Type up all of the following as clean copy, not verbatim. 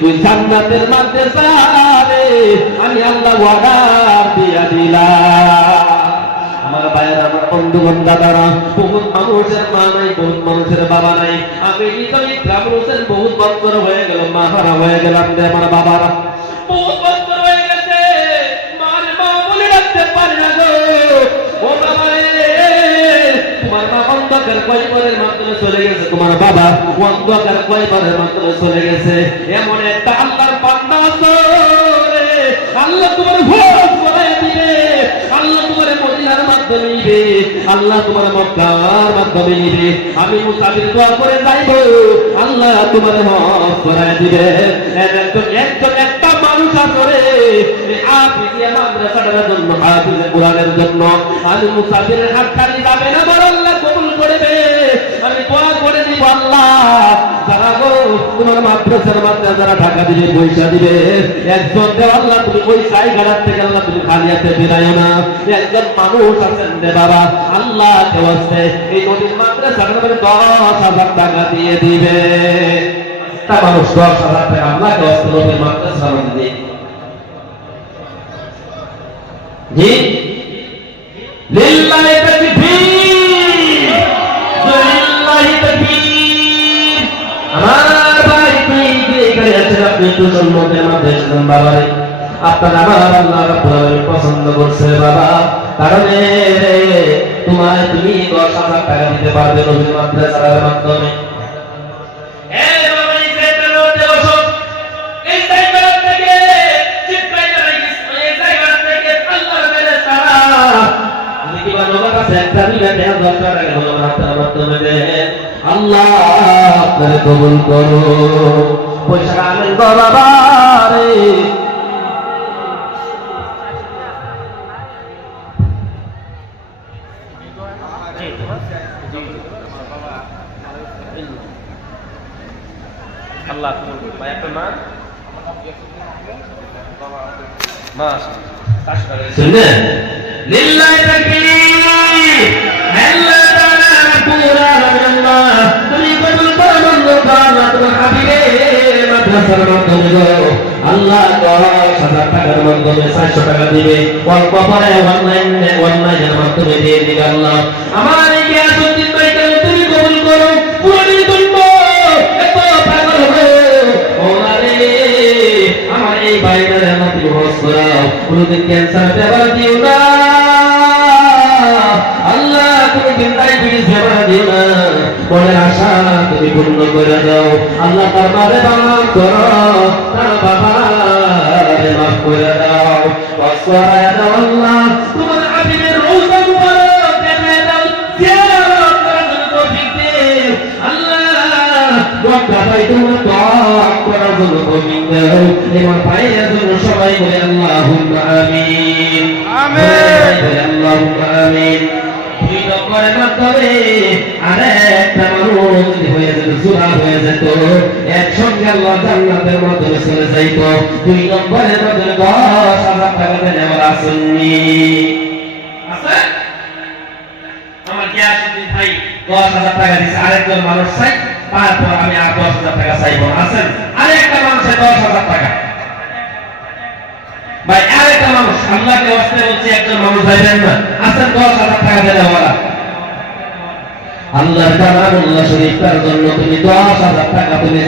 তুই জান্নাতের মাদ্রাসা রে আমি আল্লাহ ওয়াদা দিয়া দিলাম। আমার ভাইয়ের, আমার বন্ধুগণ, দাদারা, বহুত মানুষের মা নাই, বহুত মানুষের বাবা নাই। আমি নিজেই গ্রামের বহুত বছর হয়ে গেল মা হারা হয়ে গেলাম রে। আমার বাবারা বহুত বছর হয়ে গেছে মার মা বলে রাখতে পারি না গো। ও বাবা রে, তোমার মা অন্ধকার কয়বারের মাধ্যমে চলে গেছে, তোমার বাবা অন্ধকার কয়বারের মাধ্যমে চলে গেছে। এমন একটা আল্লাহর বান্দা আছে, আল্লাহ তোমার ভোজ বানায় দিবে, আল্লাহ তোমার মদিনার মাধ্যমে নিবে, আল্লাহ তোমার মক্কার মাধ্যমে নিবে। আমি মুসাফির দোয়া করে যাইব, আল্লাহ তোমার হজ করায় দিবে। একজন একটা মানুষ আসরে হাফিজিয়া মাদ্রাসাটার জন্য, হাফিজে কোরআনের জন্য আমি মুসাফিরের হাত খালি যাবে না, বড় আল্লাহ কবুল করবে। আমি দোয়া করে দিব, আল্লাহ যারা গো তোমার মাদ্রাসার মধ্যে যারা টাকা দিবে, পয়সা দিবে, একজন দেব আল্লাহ তুমি ওই জায়গাটার থেকে আল্লাহ তুমি খালি হাতে ফিরাইও না। একজন মানুষ আছেন রে বাবা, আল্লাহ কেউ আছে এই নদীর মাদ্রাসার মধ্যে 10,000 টাকা দিয়ে দিবে। একটা মানুষ 10,000 টাকা আল্লাহ কেউ আছে নদীর মাদ্রাসার মধ্যে জি লিল্লাহি তাকবীর, লিল্লাহি তাকবীর। আমার ভাই তুই এখানে আছেন, আপনি একটু সম্মানের মধ্যে এসেছেন বাবা রে। আপনার আমার আল্লাহ রাব্বুল আলামিন পছন্দ করছে বাবা, কারণে তোমার তুমি 10,000 টাকা দিতে পারবে নবীর মাদ্রাসার মাধ্যমে। আল্লাহ আপনারে কবুল করো, পয়সা আনেন বাবা রে। আল্লাহ ভাই আপনার নাম শুনে লিল্লাহি তাকবীর, আল্লাহ তাআলা রাব্বুল আলামিন তুমি কবুল করো আল্লাহ তোমার হাবিবের মাদ্রাসার মাধ্যমে গো আল্লাহ 10,000 টাকার মাধ্যমে 400 টাকা দিবে, অল্প পরে অনলাইনের মাধ্যমে দিয়ে দিবে। আল্লাহ আমার এই আসুদ্দিন ভাইকে তুমি কবুল করো, পুরোপুরি তুলবো এত পাগল হবে ওনারে। আমার এই ভাইটার আল্লাহ তুমি হজ করাও, কোনদিন ক্যান্সার ব্যবহার দিও না আল্লাহ, তুমি ডায়াবেটিস ব্যবহার দিও না, মনের আশা তুমি পূর্ণ করে দাও আল্লাহ। তার মারে মাফ করো, তার বাবারে মাফ করে দাও, ওয়াসওয়ারা দাও আল্লাহ। তোমার হাবিবের রওজা মুবারক দেখায় দাও, জিয়ারত করার জন্য তৌফিক দাও আল্লাহ। দোয়া ভাই তোমার দোয়া করার জন্য তৌফিক দাও। আমার ভাইয়ের জন্য সবাই বলে আল্লাহুম্মা আমিন, আমিন, আল্লাহুম্মা আমিন। দুই নম্বরের মাধ্যমে আরেকটা মানুষ হয়ে যেত, সুরা হয়ে যেত, একসঙ্গে আল্লাহ জান্নাতের মাধ্যমে চলে যাইত। দুই নম্বরের মাধ্যমে 10,000 টাকা দেন আমার আসেননি আছে। আমার কি আসেননি ভাই 10,000 টাকা দিচ্ছে, আরেকজন মানুষ চাই, তারপর আমি আর 10,000 টাকা চাইব না। আছেন আরেকটা মানুষের 10,000 টাকা ভাই, আরেকটা মানুষ আল্লাহকে ওয়াস্তে বলছে, একজন মানুষ যাইবেন না, আছেন 10,000 টাকা দেন ওরা আল্লাহর কালামুল্লাহ শরীফটার জন্য তুমি 10,000 টাকা তুমি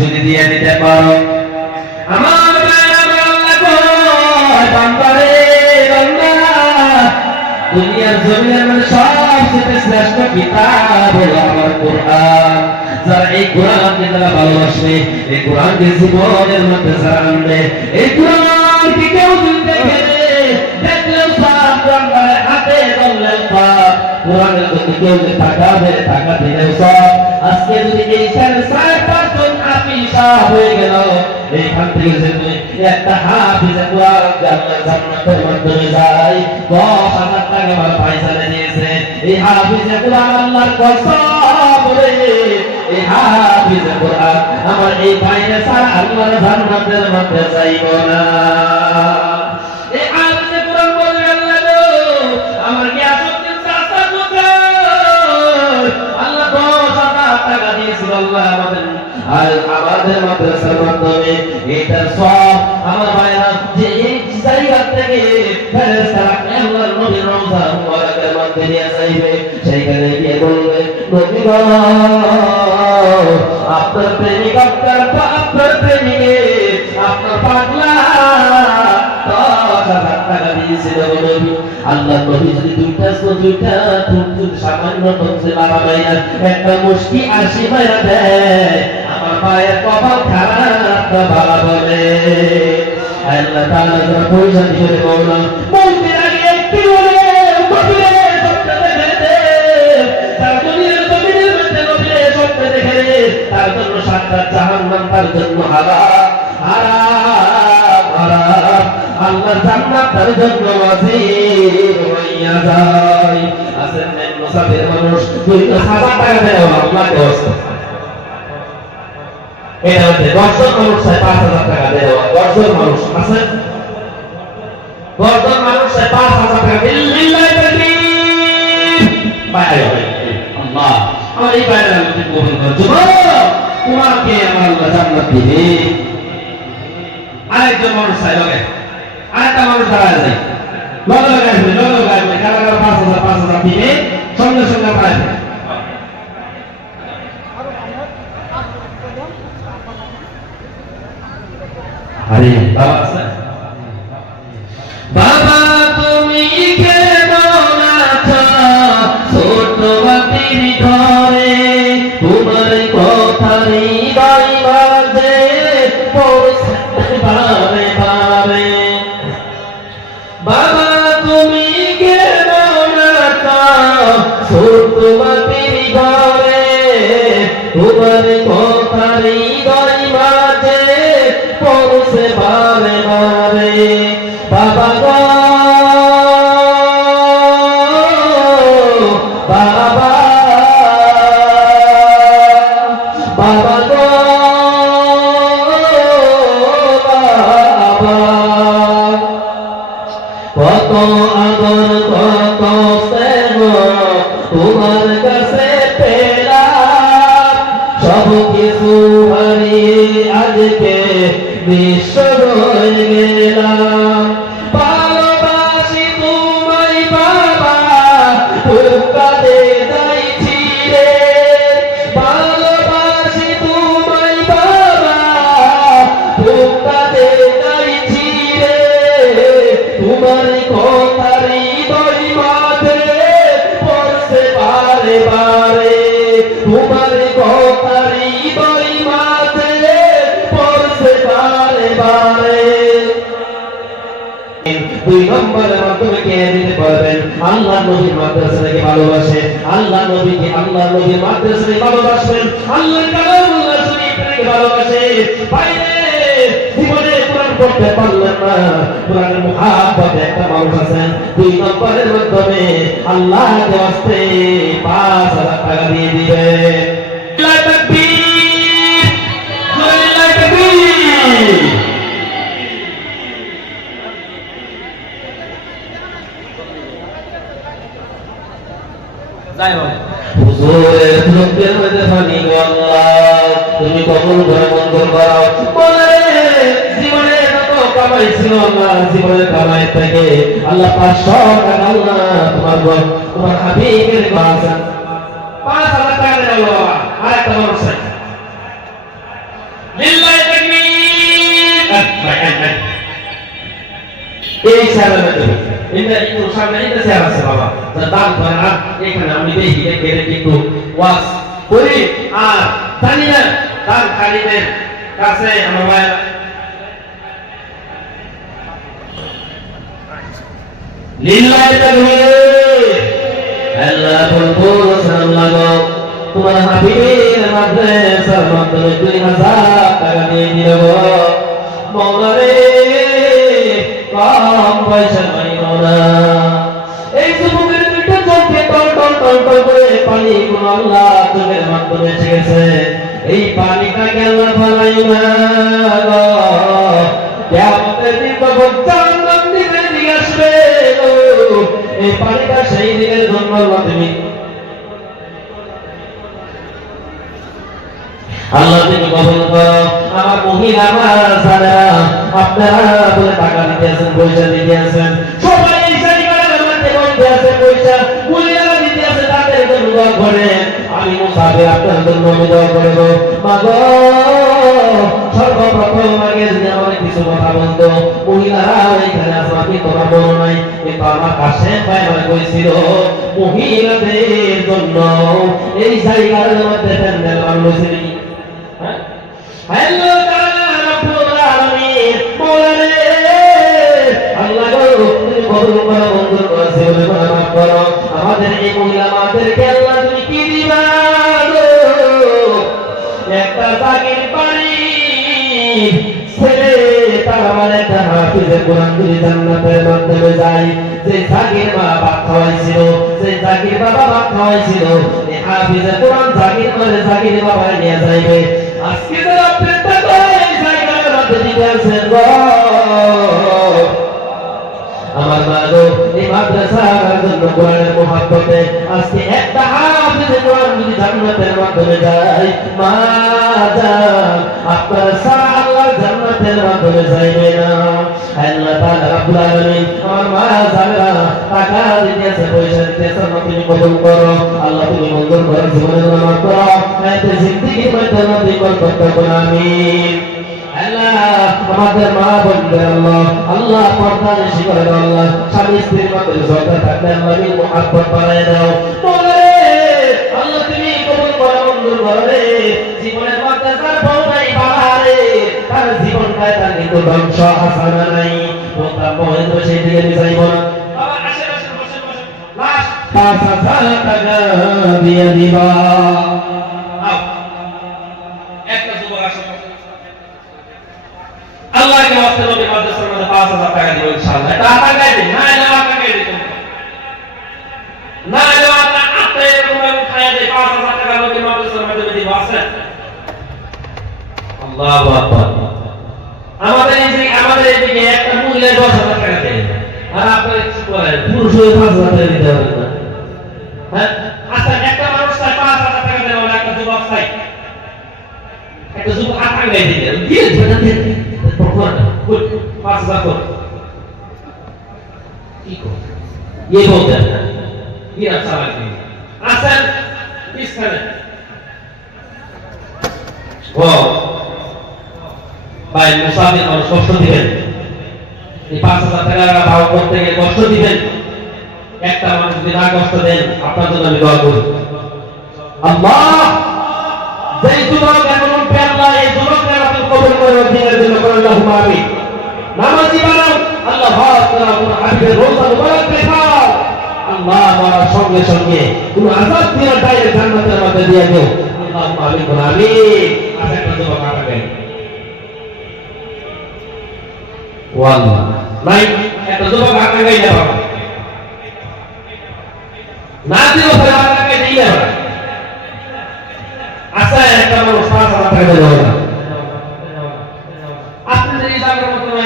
যদি দিয়ে দিতে পারো। আমার ভাই আমার আল্লাহ কয় বান্দারে বান্দা, দুনিয়ার জমিনের মধ্যে সবচেয়ে শ্রেষ্ঠ কিতাব হলো আমার কোরআন। যারা এই কোরআনকে যারা ভালোবাসে, এই কোরআনকে জীবনের মধ্যে যারা আনবে, এই কোরআনকে কেউ যদি দেখে দেখলেও সব, হাতে ধরলেও সব, কোরআনের যদি কেউ যদি টাকা দেয় টাকা দিলেও সব। আজকে যদি এই 4% হাফিজা হয়ে গেল, এইখান থেকে যদি একটা হাফিজে কোরআন জান্নাতের মাধ্যমে যায়, 10,000 টাকা আমার পয়সা দিয়েছে এই হাফিজে কোরআন। আল্লাহর কসম রে, এই হাফিজে কোরআন আমার এই ভাইরে সারা আল্লাহর জান্নাতের মধ্যে যাইব না। এই হাফিজে কোরআন বলে আল্লাহ গো আমার কি আসলে চাচা কোথায়? আল্লাহ 10,000 টাকা দিয়েছিল আল্লাহ আমাদের, আর আমার আমাদের মাদ্রাসার মাধ্যমে এটার সব আমার ভাইরা যে এই জায়গা থেকে ফেরেশতারা আল্লাহর নবীর রওজা মুবারকের মধ্যে নিয়ে যাইবে, সেইখানে গিয়ে বলবে নবী গো আপনার প্রেমিক আপনার প্রেমিকে আপনার পাগলা 10,000 টাকা দিয়েছিল নবী। আল্লাহ নবী যদি দুইটা সামান্য তফসিল বাড়ায় একটা মুশকি আসি মারা দেয়, আমার পায়ের কপাল খারাপ বাবা বলে আল্লাহ তাআলা যারা পয়সা দিবে মাওলা বলতে আগে একটু বলে কবিরে সবটা দেখে দে, তার দুনিয়ার জমিনের মধ্যে নবীরে সবটা দেখে দে, তার জন্য সাতটা জাহান্নাম, তার জন্য হারাম হারাম হারাম, আল্লাহর জান্নাত তার জন্য ওয়াজিব হইয়া যায়। আসেন মেন মুসাফির মানুষ 2,000 টাকা দেয় আল্লাহ দোস্ত, এটা হচ্ছে 10 জন মানুষ 5,000 টাকা দেয়, 10 জন মানুষ আছেন 10 জন মানুষ 5,000 টাকা লিল্লাহি তাকবীর বাইরে আল্লাহ আমার এই বাইরে আমি কবুল করব, তোমাকে আমার আল্লাহ জান্নাত দিবে। আরেকজন মানুষ চাইবে, আরেকটা মানুষ দাঁড়ায় যায় লগে কারা 5,000 দিবে, সঙ্গে সঙ্গে পাইবে। আরে বাবা আছে, বাবা তুমি কেমন আছো ছোট বাতির ঘরে, তোমার কথাই বাই বাজে পৌঁছে বারে বারে, বাবা তুমি কেমন আছো ছোট বাতির ঘরে, তোমার কথাই বাই বাজে পৌঁছে বারে বারে, বাবা গো বাবা বাবা গো বাবা, কত আদর কত স্নেহ তোমার কাছে পেলাম, সব কিছু হারিয়ে আজকে নিঃস্ব হয়ে গেলাম, ভালোবাসি তোমায় বাবা কাঁদে যাইছি রে, ভালোবাসি তোমায় বাবা কাঁদে যাইছি রে, তোমার কথারই বই মাঝে পড়ছে বারে বারে, তোমার কথারই বই মাঝে পড়ছে বারে বারে। 2 নম্বরের মাধ্যমে কে দিতে পারবেন? আল্লাহ নবীর মাদ্রাসাকে ভালোবাসে, আল্লাহ নবীকে আল্লাহ নবীর মাদ্রাসাকে ভালোবাসবেন, আল্লাহ কালামুল্লাহ শরীফকে ভালোবাসে। বাইরে জীবনে কোরআন পড়তে পারলেন না, কোরআনের মুহাব্বত একটা মানুষ আছেন, 2 নম্বরের মাধ্যমে আল্লাহকে ওয়াস্তে 5,000 টাকা দিয়ে দিবে। আল্লাহু তাকবীর, আল্লাহু তাকবীর। যাই হোক হুজুরের চোখের মধ্যে পানি গো আল্লাহ, তুমি কবুল করে মঞ্জুর করো। বলে জীবনে যত কামাই ছিল আল্লাহ, জীবনের কামাই থেকে আল্লাহ 500 টাকা আল্লাহ তোমার হাবিবের কাছে 5,000 টাকা দেন আল্লাহ। আরেকটা মানুষ চাই লিল্লাহি তাকবীর, এই সালামে দেব এটা একটু সামনে এটা শেয়ার আছে বাবা, দান করেন। আর এখানে আমি দেখি এখানে কিন্তু ওয়াজ করি আর জানি না দানকারীদের কাছে আমার ভাইরা লিল্লাহি তাকবীর, আল্লাহ বলবো সাল্লাল্লাহু তোমার হাবিবের মাদ্রাসার মাধ্যমে 2,000 টাকা দিয়ে দিব মাওলা রে, কম পয়সা পাইও না। এই যুবকের দুটো চোখে টল টল টল টল করে পানি কোন আল্লাহ চোখের মাধ্যমে এসে গেছে, এই পানিটাকে আল্লাহ ফেলাই না গো, কিয়ামতের দিন যখন জান্নাত দিকে দিকে আসবে গো, এই পানিটা সেই দিনের জন্য আল্লাহ তুমি আল্লাহ তুমি কবুল করো। মহিলা মাসারা আপনারা বলে টাকা দিতে আছেন, পয়সা দিতে আছেন, সবাই এই জায়গাটার মধ্যে বসে আছে, পয়সা মহিলারা দিতে আছে, তাদের জন্য দোয়া করেন। আমি মুসাফির আপনার জন্য আমি দোয়া করব। মাগো সর্বপ্রথম আগে যদি আমাকে কিছু কথা বলতো, মহিলারা এখানে আসলে কথা বলো নাই, কিন্তু আমার কাছে আমার কইছিল মহিলাদের জন্য এই জায়গার মধ্যে প্যান্ডেল বানানো হয়েছে নাকি? হ্যাঁ, হ্যালো রাব্বুল আলামিন বলে আল্লাহ গো তুমি বদল করা বন্ধ করেছে, বলে মাফ করো আমাদের এই মহিলা মাদেরকে। আল্লাহ তুমি কি দিবা গো? একটা জাগির বাড়ি ছেলে, তার আমার একটা হাফিজে কোরআন যদি জান্নাতের মাধ্যমে যায়, যে জাগির মা ভাত খাওয়াইছিল, যে জাগির বাবা ভাত খাওয়াইছিল, এই হাফিজে কোরআন জাগির মানে জাগির বাবা নিয়ে যাইবে। আজকে যারা আপনারটা করে এই জায়গার মধ্যে দিতে আছেন গো আমার মা গো, এই মাদ্রাসার জন্য কোরআনের মহব্বতে আজকে একটা হাফেজ কোরআন যদি জান্নাতের মাধ্যমে যায়, মা যান আপনার সারা আল্লাহর জান্নাতের মাধ্যমে যাইবে না। আল্লাহ তাআলা রাব্বুল আলামিন আমার মা যারা টাকা দিতেছে, পয়সা দিতেছে, তুমি কবুল করো আল্লাহ, তুমি মঞ্জুর করো, জীবনে মাফ করো, এতে জিন্দেগির মধ্যে নবী বরকত করো, আমিন। আমাদের মা বোনদের আল্লাহ আল্লাহ পর্দা নিশি করে দাও, আল্লাহ স্বামী স্ত্রীর মধ্যে ঝগড়া থাকলে আল্লাহ মুহাব্বত বাড়ায় দাও। আল্লাহ তুমি কবুল করো, মঞ্জুর করো রে। জীবনের মধ্যে তার বউ নাই বাড়ারে, তার জীবনটায় তার কিন্তু ধ্বংস আসানা নাই, তার বউয়ের তো সেই দিকে যাইব না। 5,000 টাকা দিয়ে দিবা। আল্লাহ কে ওয়াস্তে নবী মাদ্রাসার মধ্যে 5,000 টাকা দিব ইনশাআল্লাহ। এটা টাকা দিন, না এলে টাকা দিন, না এলে আপনার আপনি এরকম খায় দেয় 5,000 টাকা নবী মাদ্রাসার মধ্যে দিব আছে। আল্লাহু আকবার। আমাদের এইদিকে একটা মহিলা 10,000 টাকা দেয়, আর আপনি কি করেন? পুরুষ হয়ে 5,000 টাকা দিতে পারেন না। হ্যাঁ, আচ্ছা একটা মানুষ চাই 5,000 টাকা দেওয়া, একটা যুবক চাই, একটা যুবক টাকা দিয়ে দিবেন, দিয়ে দেন 5,000 করে কি কর ये बोलते हैं ये अच्छा लगता है। आसन इस तरह वो भाई मुसाफिर और कष्ट दिবেন, এই 5,000 টাকা ভাগ করতে গিয়ে কষ্ট দিবেন। একটা মানুষ যদি না কষ্ট দেন, আপনার জন্য আমি দোয়া করি আল্লাহ যেই যুবক এমন আল্লাহ এই যুবকদের আপনি কবুল করে দিনের জন্য করে আল্লাহুম্মা আমিন। নামাজি বানাও আল্লাহ, হক করা কোন হাবিবের রোজা মুবারক দেখাও আল্লাহ, আমার সঙ্গে সঙ্গে কোন আযাব দিয়ে ডাইরেক্ট জান্নাতের মধ্যে দিয়ে দাও আল্লাহুম্মা আমিন কোন আমিন। আচ্ছা একটা যুবক আটাবেন ওয়াল্লাহ নাই, একটা যুবক আটাগাই যাবে না দিও ফেরা আটাগাই দিলে হবে। আচ্ছা একটা মানুষ 5,000 টাকা দেবে না, আপনাদের এই জায়গার মধ্যে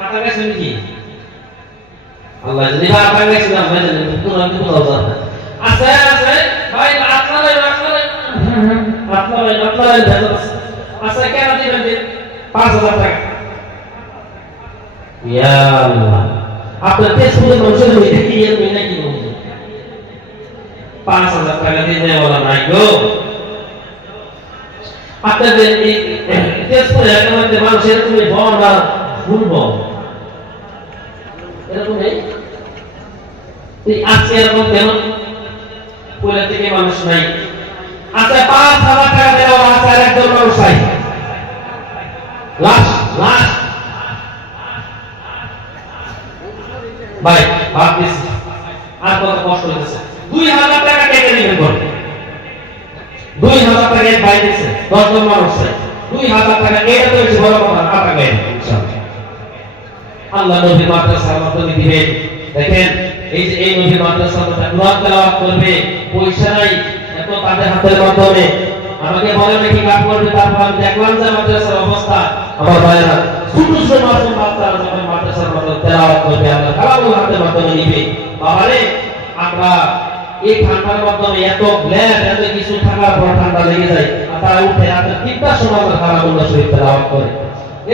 টাকা গেছে নাকি? আল্লাহ যদি টাকা গেছে না ভাই জানেন কোরআন কি বলছো? আচ্ছা আচ্ছা ভাই আপনারা আচ্ছা কেন দিবেন 5,000 টাকা? ইয়া আল্লাহ, আপনার দেশের মানুষের হইতে কি এর মিনা কি বলছো? 5,000 টাকা দিয়ে দেওয়া নাই গো। আপনাদের এই দেশে একেবারে মানুষের তুমি বড় শুনবো এরকম নেই, আজকে এরকম কেন? পয়লা থেকে মানুষ নাই। আচ্ছা 5,000 টাকা দেওয়া আছে, আর একজন মানুষ চাই লাশ লাশ ভাই ভাব দিচ্ছি আর কত কষ্ট হয়েছে। 2,000 টাকা কেটে দিবেন করে 2,000 টাকা ভাই দিচ্ছে 10 জন মানুষ চাই 2,000 টাকা, এটা তো হচ্ছে বড় কথা। টাকা দেন ইনশাআল্লাহ আল্লাহ নবী মাদ্রাসার মাধ্যমে দিবেন। দেখেন এই যে এই নবী মাদ্রাসার মধ্যে কোরআন তেলাওয়াত করবে, পয়সা নাই, এত তাদের হাতের মাধ্যমে আমাকে বলে নাকি কাজ করবে। তারপর আমি দেখলাম যে মাদ্রাসার অবস্থা, আমার ভাইরা ছোট ছোট মাসুম বাচ্চারা যখন মাদ্রাসার মধ্যে তেলাওয়াত করবে, আল্লাহ কালামুল হাতের মাধ্যমে নিবে। বাবারে আমরা এই ঠান্ডার মাধ্যমে এত গ্ল্যাড এত কিছু থাকার পর ঠান্ডা লেগে যায়, আর তারা উঠে রাতে 3টার সময় কালামুল্লাহ শরীফ তেলাওয়াত করে।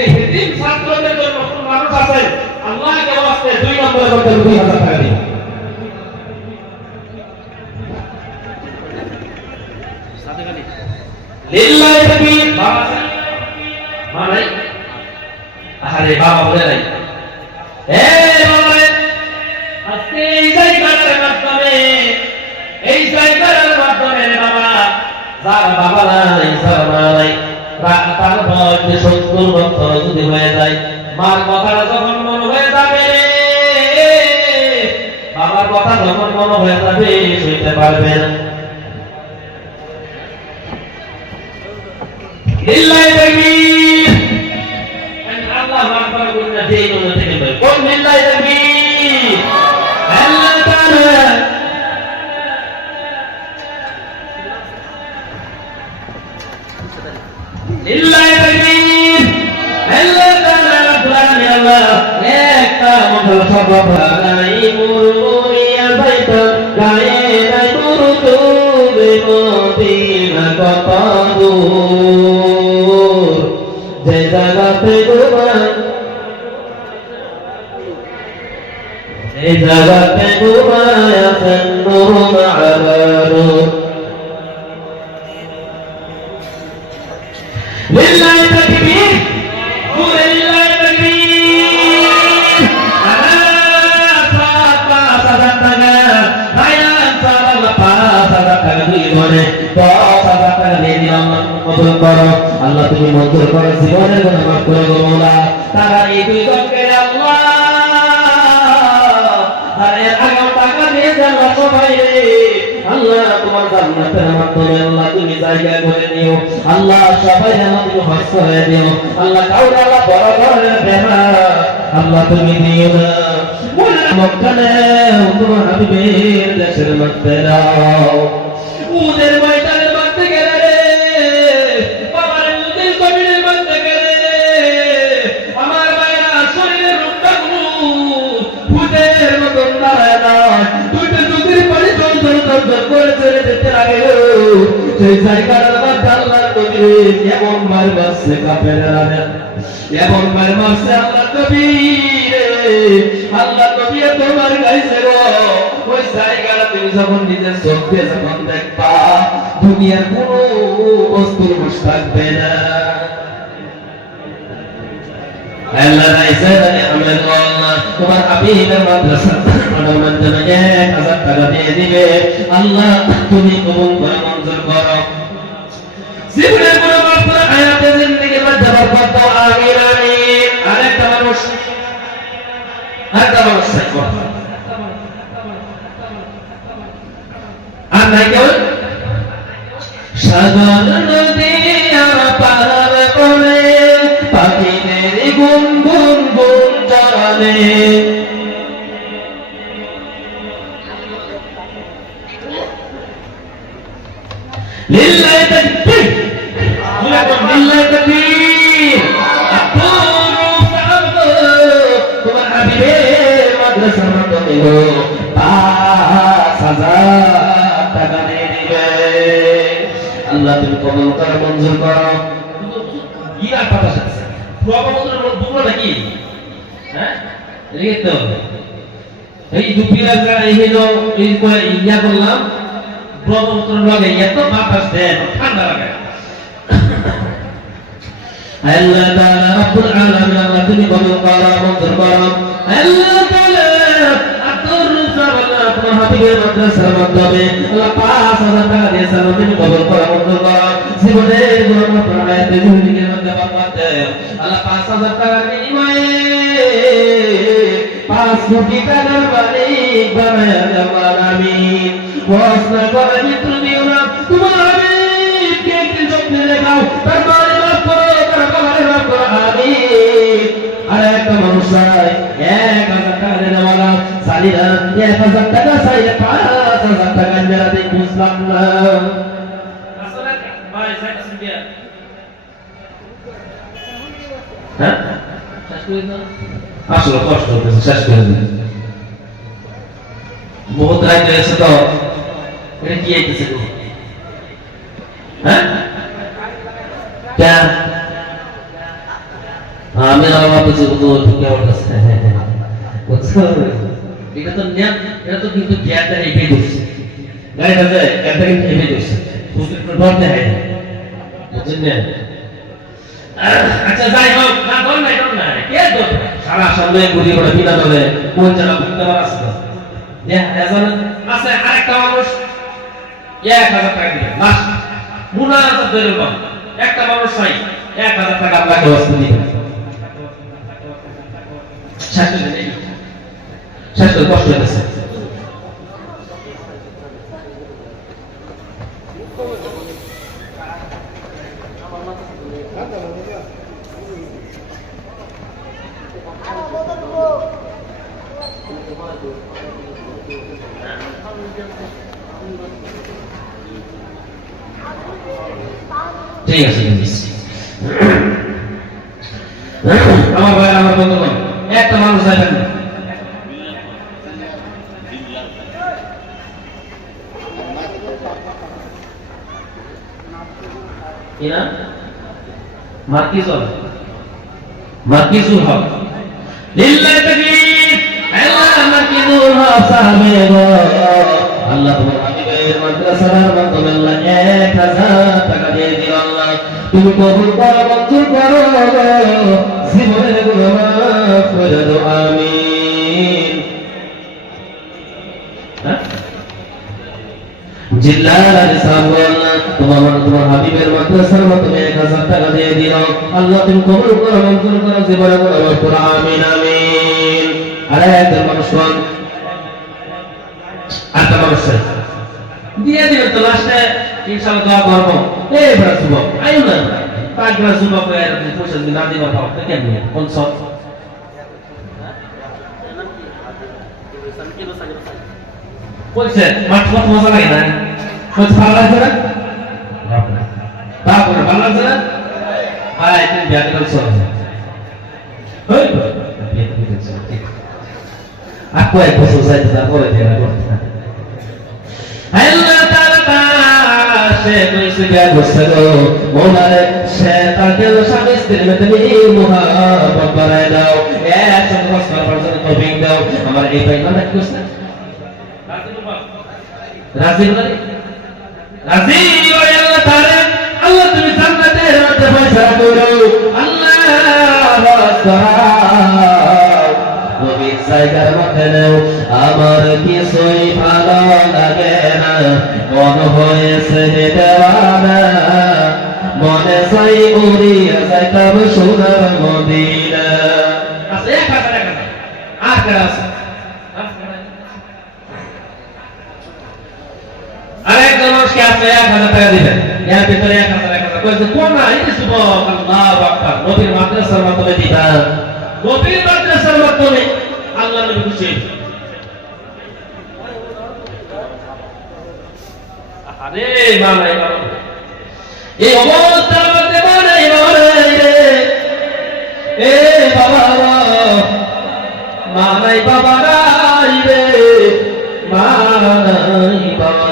এই হিতিম ছাত্রদের জন্য কোন মানুষ আছে আল্লাহকে ওয়াস্তে 2 নম্বরে করতে 2000 টাকা দিন। লিল্লাহি তাকবীর। বাবা মা নাই, আরে বাবা বলে নাই, বাবা আজকে এই জায়গাটার মাধ্যমে বাবা যার বাবা নাই, যার মা নাই, তার বয়স 70 বছর যদি হয়ে যায়, মার কথাটা যখন মনে হয়ে যাবে, বাবার কথা যখন মনে হয়ে যাবে, শুনতে পারবে না। লিল্লাহি তাকবীর। আল্লাহু আকবার বলতে যেই মনে থেকে বলে কোন লিল্লাহি তাকবীর। আল্লাহ তাআলা লিল্লাহি তাকবীর। আল্লাহ তাআলা রাব্বুল আলামিন আল্লাহ একটা মহল সবাই মুরুইয়া বাইতা গায়ে নাই মুরুতু মদিনা কত দূর যে জায়গাতে ঘুমায়, এই জায়গাতে ঘুমায় আছেন নূর আলা নূর। লিল্লাহি তাকবীর। লিল্লাহি তাকবীর। আল্লাহ তুমি মঞ্জুর করো, জীবনের গুনাহ মাফ করে গো মওলা। তারা এই দুইজনকে আল্লাহ আরে আগাম টাকা দিয়ে আল্লাহ সবাই আল্লাহ তোমার জান্নাতের মাধ্যমে আল্লাহ তুমি জায়গা করে নিও। আল্লাহ সবাই আল্লাহ তুমি হজ করে দিও। আল্লাহ কাউরে আল্লাহ বড় ধরনের বেমার আল্লাহ তুমি দিও না। মক্কানে তোমার হাবিবের দেশের মধ্যে দাও, উদের ময়দানের মধ্যে গেলে বাবার উদের জমিনের মধ্যে গেলে আমার ভাইরা শরীরের রূপটাগুলো উদের মতন দাঁড়ায় না, দুইটা চোখের পানি জল জল জল জল করে চলে যেতে লাগে। সেই জায়গাটার মধ্যে আল্লাহর নবী এমন মার মারছে কাফেররা, এমন মার মারছে আল্লাহর নবী, আল্লাহ নবী তোমার গাইছে গো। ওই জায়গাটা তুমি যখন নিজের চোখ দিয়ে যখন দেখবা দুনিয়ার কোনো বস্তুর হুঁশ থাকবে না। আল্লাহ গাইছে আমের আল্লাহ তোমার হাবিবের মাদ্রাসা বানানোর জন্য 1000 টাকা দিয়ে দিবে। আল্লাহ তুমি কবুল করে মঞ্জুর করো। জীবনের কোনো মাত্রা হায়াতে জিন্দেগির মধ্যে বরকত দাও, আমিন আমিন। আরেকটা মানুষ আর নাই কেউ সাগর নদী আর পাহাড় করে পাখিদের গুন গুন গুন জড়ালে লিল্লাহি তাকবীর। লিল্লাহি তাকবীর। তোমার হাবিবের মাদ্রাসার মাধ্যমে 5000 টাকা দিয়ে দিবে। আল্লাহ তুমি কবুল করো, মঞ্জুর করো। ইয়া কথা আছে প্রবাবতর দুপুর নাকি হ্যাঁ এই তো এই দুপুরা এই হলো এই করে ইয়া করলাম প্রবাবতর লাগে এত বাতাস দেন ঠান্ডা লাগে। আল্লাহ তাআলা রব্বুল আলামিন আল্লাহ তুমি কবুল করো, মঞ্জুর করো। আল্লাহ তাআলা আতর জামানা আপনার হাবিবের মাদ্রাসার মাধ্যমে আল্লাহ 5000 টাকা দিয়েছেন, তুমি কবুল করো, মঞ্জুর করো। জীবনের গুনাহ মাফ করে হায়াতে জিন্দেগির মধ্যে বরকত দাও। আল্লাহ 5000 টাকার বিনিময়ে 5 কোটি টাকার মালিক বানায়া দাও, আমিন। ওয়াসনা করে মিত্র দিও না, তোমার হাবিবকে একটু যত্নে রেখাও, তার মারে মাফ করো, তার বাবারে মাফ করো, আমিন। আর একটা মানুষ চাই 1000 টাকা দেওয়ালা সালিরা 1000 টাকা চাইলে 5000 টাকা মেরাতে বুঝলাম না। আসলে ভাই শেষ দিয়া হ্যাঁ শেষ করে দাও। আসলে কষ্ট হচ্ছে, শেষ করে দিন। বহুত রাত হয়েছে তো এটা কি আইতেছে হ্যাঁ আমি আমার বাবা জীবন ঢুকে উঠেছে বুঝছো এটা তো নিয়ম এটা তো কিন্তু জ্ঞানটা হেঁটে দিচ্ছে গাড়িটা যায় জ্ঞানটা কিন্তু হেঁটে দিচ্ছে বুঝতে ধরতে হয় বুঝছেন না আচ্ছা যাই হোক না ধর নাই কে ধর সারা সামনে ঘুরি ওটা বিনা ধরে কোন জায়গা ঘুরতে পারা আছে আছে আরেকটা মানুষ 1000 টাকা দিবে লাস্ট মুনাজাত ধরে একটা মানুষ চাই 1000 টাকা আপনাকে বস্তু দিবে শেষ করে কষ্ট হয়েছে ঠিক আছে আমার ভাই আমার বন্ধুগণ একটা মানুষ যাবেন কিনা মার্কিজুল হক লিল্লাহি তাকবীর আল্লাহ মার্কিজুল হক সাহেব আল্লাহ তোমার হাবিবের মাদ্রাসার মাধ্যমে আল্লাহ 1000 টাকা দিয়ে দিল আল্লাহ তুমি কবুল করো মঞ্জুর করো জীবনের গুনাহ মাফ করে দাও আমিন জিল্লার সাবওয়াল্লাহ তোমার হাবিবের মাদ্রাসার মাধ্যমে 1000 টাকা দিয়ে দিল আল্লাহ তুমি কবুল করো মঞ্জুর করো জীবনের গুনাহ মাফ করো আমিন আমিন আরে একজন মানুষ আটা মানুষ দিয়ে দিবেন তো লাস্টে ইনশাআল্লাহ দোয়া করব এই বড় যুবক আইও না পাঁচবার যুবক এর পয়সা না দিবা পাও কেমনে কোন সব কইছে মাঠ কত মজা লাগে না কত ভালো লাগে না তারপরে ভালো লাগে না আয় তুমি বিয়ে করছো হই বিয়ে করছো ঠিক আর কয়েক বছর যাইতে তারপরে বিয়ে করতে আল্লাহ তাআলা সে কইছে বিয়ে করছে গো মোলারে সে তাকে স্বামী স্ত্রীর মধ্যে মুহাব্বত বানায় দাও একসাথে কষ্ট করার জন্য তৌফিক দাও আমার এই ভাই নাম কি কইছে রাজি রাজি ও আল্লাহ তাআলা আল্লাহ তুমি জান্নাতের মধ্যে ফয়সালা করো আল্লাহ নবীর জায়গার মধ্যে নাও আমার কিছুই ভালো লাগে না মন হয়েছে দেওয়ানা মনে চাই উড়িয়ে যাইতাম সোনার মদিনা আছে 1000 আর কার আছে আরেকজন মানুষকে আপনি 1000 টাকা দিবেন এর ভিতরে 1000 কইছে কোন না এই যুবক আল্লাহু আকবার নবীর মাদ্রাসার মাধ্যমে দিবা নবীর মাদ্রাসার মাধ্যমে আল্লাহ নবী খুশি আরে মালাই বাবা এই অবস্থার মধ্যে মালাই বাবা রে এ বাবা মালাই বাবা রে মালাই বাবা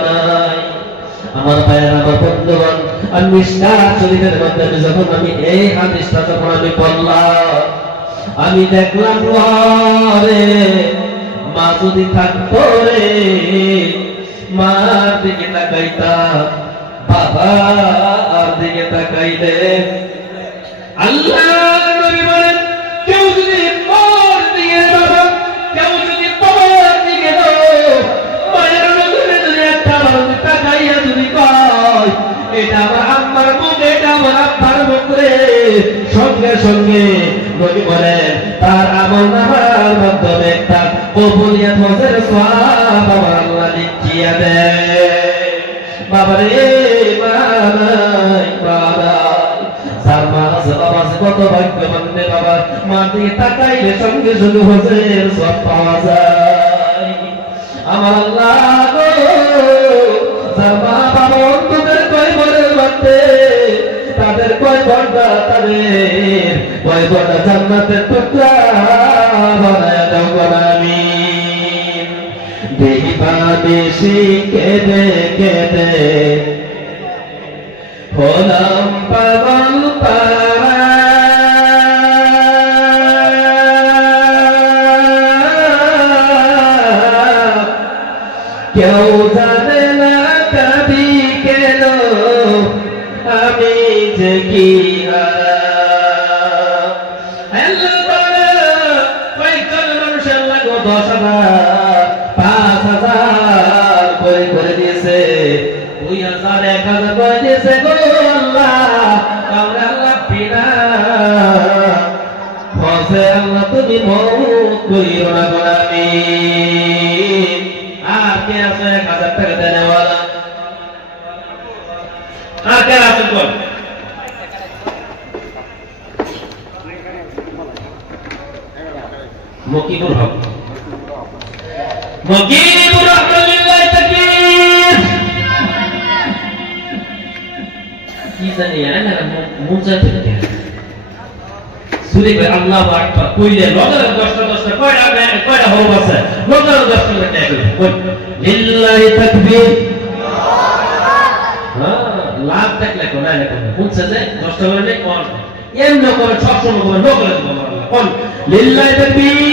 আমার ভাইয়ের আমার বন্ধুগণ আর মিশকাত শরীফের মাধ্যমে যখন আমি এই হাদিসটা যখন আমি পড়লাম আমি দেখলাম রে মা যদি থাকতো রে মার দিকে তাকাইতাম বাবার দিকে তাকাইলে আল্লাহ নবী বলেন কেউ যদি মার দিকে বাবা কেউ যদি বাবার দিকে মায়ের নজরে যদি একটা মানুষ তাকাইয়া যদি কয় এটা আমার আম্মার মুখ এটা আমার আব্বার মুখ রে সঙ্গে সঙ্গে নবী বলেন তার আমল নামার মাধ্যমে একটা কবুলিয়াত হজের সওয়াব আমার আল্লাহ লিখিয়ে দেয় বাবা রে মানাই যার মা আছে বাবা আছে কত ভাগ্যবান রে বাবা মার দিকে তাকাইলে সঙ্গে সঙ্গে হজের সওয়াব পাওয়া যায় আমার আল্লাহ গো যার মা বাবা অন্তদের কয়বরের মধ্যে তাদের কয় ঘন্টা তাদের কয় ঘন্টা জান্নাতের টুকরা বানায় দাও আমিন দেহিবা বেশি কেঁদে কেঁদে হলাম পাগল পারা আল্লাহ তাআলা কয়েকজন মানুষের লাগো 10,000 5,000 করে দিয়েছে, 2,000 1,000 করে দিয়েছে গো আল্লাহ। আমরা আল্লাহ বিনা ফসে আল্লাহ তুমি মওত কইরো না গো আমিন। আর কে আছে 1,000 টাকা দেনেওয়ালা? আর কে আছে বল? মকিবুর হক, মকিবুর হক, লিল্লাহি তাকবীর। কি জানি না মুজা থেকে সুরে কই আল্লাহু আকবার কইলে লগে 10টা কয়টা হরফ আছে, লগে 10টা লেখা কই লিল্লাহি তাকবীর। হ্যাঁ লাভ দেখলে কোন না কোন বুঝছে যে 10টা করে নেই কোন এমন করে সব সময় করে লগে কোন লিল্লাহি তাকবীর।